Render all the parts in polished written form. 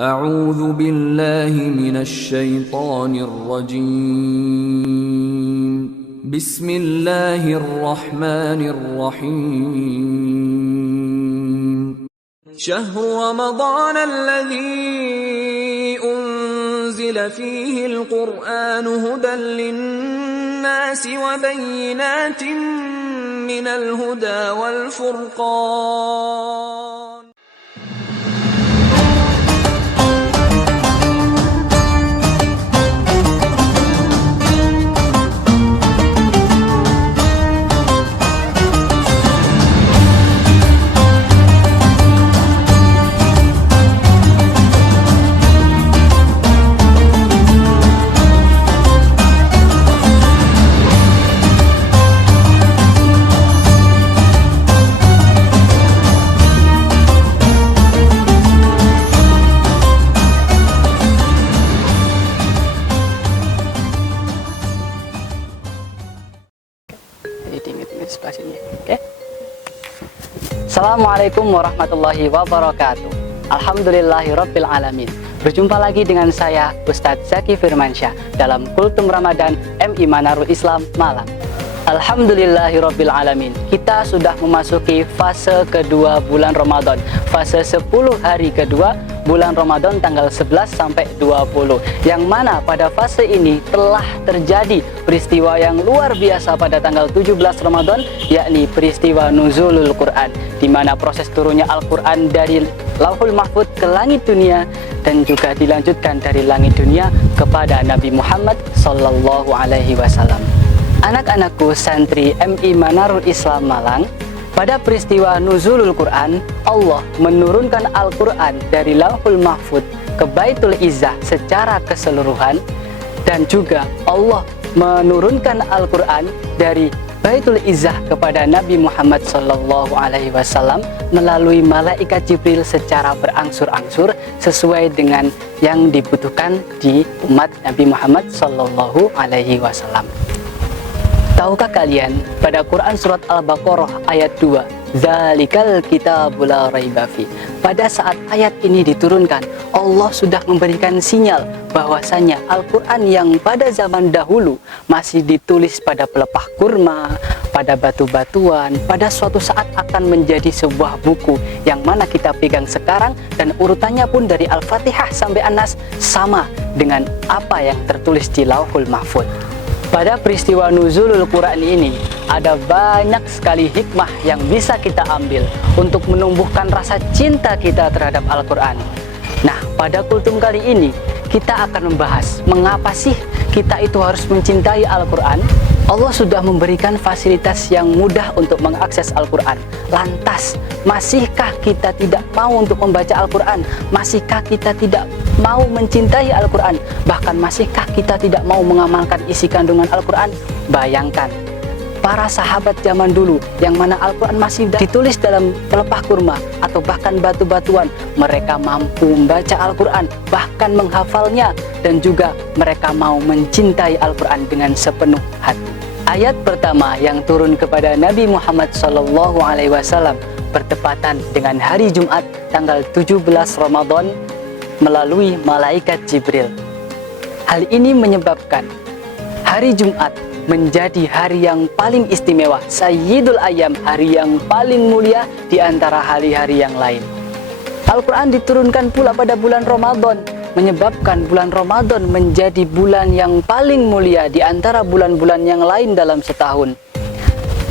أعوذ بالله من الشيطان الرجيم بسم الله الرحمن الرحيم شهر رمضان الذي أنزل فيه القرآن هدى للناس وبينات من الهدى والفرقان Oke. Assalamualaikum warahmatullahi wabarakatuh. Alhamdulillahirabbil alamin. Berjumpa lagi dengan saya Ustadz Zaki Firmansyah dalam Kultum Ramadan MI Manarul Islam Malang. Alhamdulillahirabbil alamin. Kita sudah memasuki fase kedua bulan Ramadan. Fase 10 hari kedua bulan Ramadan tanggal 11 sampai 20. Yang mana pada fase ini telah terjadi peristiwa yang luar biasa pada tanggal 17 Ramadan, yakni peristiwa nuzulul Quran, di mana proses turunnya Al-Quran dari Lauhul Mahfud ke langit dunia dan juga dilanjutkan dari langit dunia kepada Nabi Muhammad sallallahu alaihi wasallam. Anak-anakku santri MI Manarul Islam Malang, pada peristiwa nuzulul Quran, Allah menurunkan Al-Quran dari Lauhul Mahfud ke Baitul Izzah secara keseluruhan, dan juga Allah menurunkan Al-Quran dari Baitul Izzah kepada Nabi Muhammad SAW melalui malaikat Jibril secara berangsur-angsur sesuai dengan yang dibutuhkan di umat Nabi Muhammad SAW. Tahukah kalian pada Quran surat Al-Baqarah ayat 2, Dzalikal kitabul la raiba fi, pada saat ayat ini diturunkan, Allah sudah memberikan sinyal bahwasanya Al-Quran yang pada zaman dahulu masih ditulis pada pelepah kurma, pada batu-batuan, pada suatu saat akan menjadi sebuah buku yang mana kita pegang sekarang, dan urutannya pun dari Al-Fatihah sampai An-Nas sama dengan apa yang tertulis di Lauhul Mahfud. Pada peristiwa nuzulul Quran ini ada banyak sekali hikmah yang bisa kita ambil untuk menumbuhkan rasa cinta kita terhadap Al-Quran. Nah, pada kultum kali ini kita akan membahas mengapa sih kita itu harus mencintai Al-Quran. Allah sudah memberikan fasilitas yang mudah untuk mengakses Al-Quran. Lantas, masihkah kita tidak mau untuk membaca Al-Quran? Masihkah kita tidak mau mencintai Al-Quran? Bahkan masihkah kita tidak mau mengamalkan isi kandungan Al-Quran? Bayangkan, para sahabat zaman dulu yang mana Al-Quran masih ditulis dalam pelepah kurma atau bahkan batu-batuan, mereka mampu membaca Al-Quran, bahkan menghafalnya, dan juga mereka mau mencintai Al-Quran dengan sepenuh hati. Ayat pertama yang turun kepada Nabi Muhammad SAW bertepatan dengan hari Jumat tanggal 17 Ramadan melalui malaikat Jibril. Hal ini menyebabkan hari Jumat menjadi hari yang paling istimewa, Sayyidul Ayyam, hari yang paling mulia di antara hari-hari yang lain. Al-Quran diturunkan pula pada bulan Ramadan, menyebabkan bulan Ramadan menjadi bulan yang paling mulia di antara bulan-bulan yang lain dalam setahun.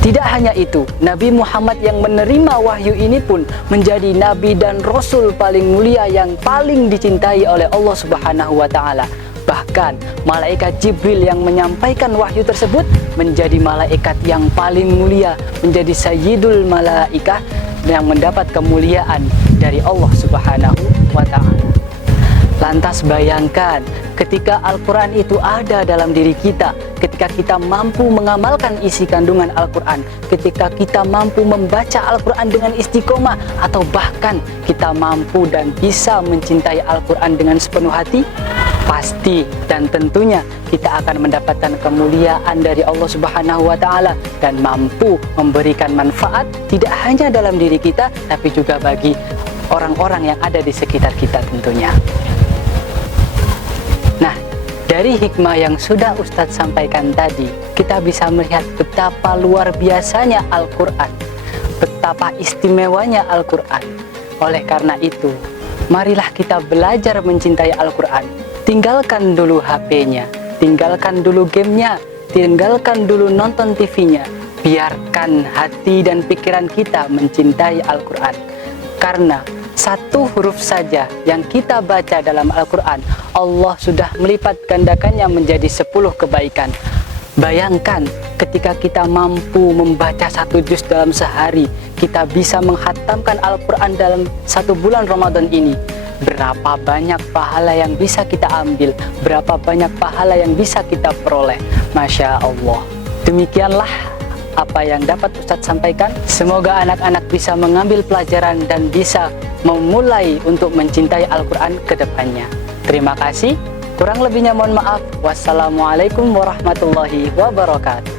Tidak hanya itu, Nabi Muhammad yang menerima wahyu ini pun menjadi nabi dan rasul paling mulia yang paling dicintai oleh Allah Subhanahu wa taala. Bahkan malaikat Jibril yang menyampaikan wahyu tersebut menjadi malaikat yang paling mulia, menjadi sayyidul malaikah yang mendapat kemuliaan dari Allah Subhanahu wa taala. Lantas bayangkan, ketika Al-Quran itu ada dalam diri kita, ketika kita mampu mengamalkan isi kandungan Al-Quran, ketika kita mampu membaca Al-Quran dengan istiqomah, atau bahkan kita mampu dan bisa mencintai Al-Quran dengan sepenuh hati, pasti dan tentunya kita akan mendapatkan kemuliaan dari Allah Subhanahu wa taala dan mampu memberikan manfaat tidak hanya dalam diri kita tapi juga bagi orang-orang yang ada di sekitar kita tentunya. Nah, dari hikmah yang sudah Ustadz sampaikan tadi, kita bisa melihat betapa luar biasanya Al-Quran, betapa istimewanya Al-Quran. Oleh karena itu, marilah kita belajar mencintai Al-Quran. Tinggalkan dulu HP-nya, tinggalkan dulu gamenya, tinggalkan dulu nonton TV-nya. Biarkan hati dan pikiran kita mencintai Al-Quran. Karena satu huruf saja yang kita baca dalam Al-Quran, Allah sudah melipat gandakannya menjadi 10 kebaikan. Bayangkan ketika kita mampu membaca 1 juz dalam sehari, kita bisa menghatamkan Al-Quran dalam 1 bulan Ramadan ini. Berapa banyak pahala yang bisa kita ambil, berapa banyak pahala yang bisa kita peroleh. Masya Allah. Demikianlah apa yang dapat Ustadz sampaikan. Semoga anak-anak bisa mengambil pelajaran dan bisa memulai untuk mencintai Al-Quran ke depannya. Terima kasih. Kurang lebihnya mohon maaf. Wassalamualaikum warahmatullahi wabarakatuh.